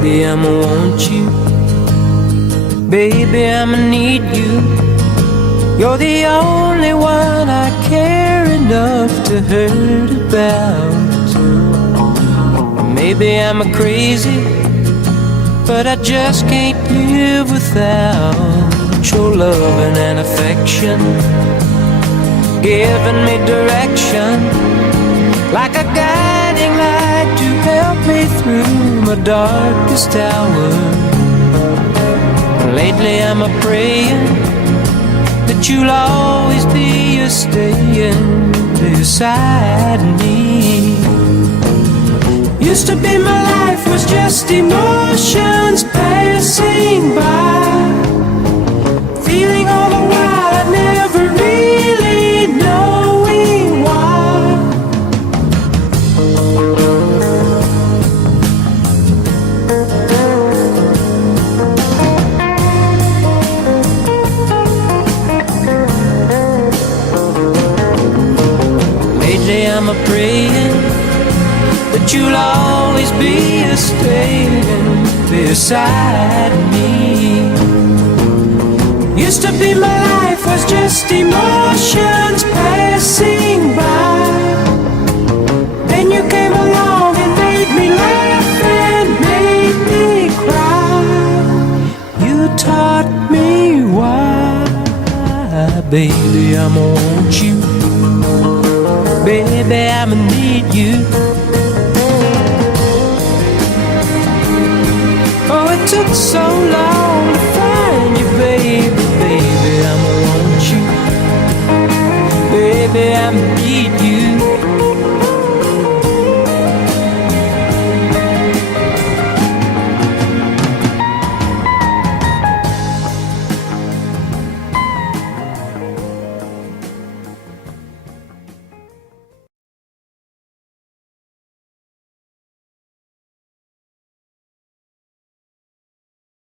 baby, I'ma want you. Baby, I'ma need you. You're the only one I care enough to hurt about. Maybe I'm crazy, but I just can't live without your loving and affection, giving me direction, like a guiding light to help me through my darkest hour. Lately I'm a-praying that you'll always be a-staying beside me. Used to be my life was just emotions passing by, feeling all the while I never really knowing why. Lately I'm a-praying that you'll always be a-staying beside me. Used to be my life was just emotions passing by. Then you came along and made me laugh and made me cry. You taught me why. Baby, I'ma want you. Baby, I'ma need you. Oh, it took so long to find you, baby. Baby, I'ma want you. Baby, I need you.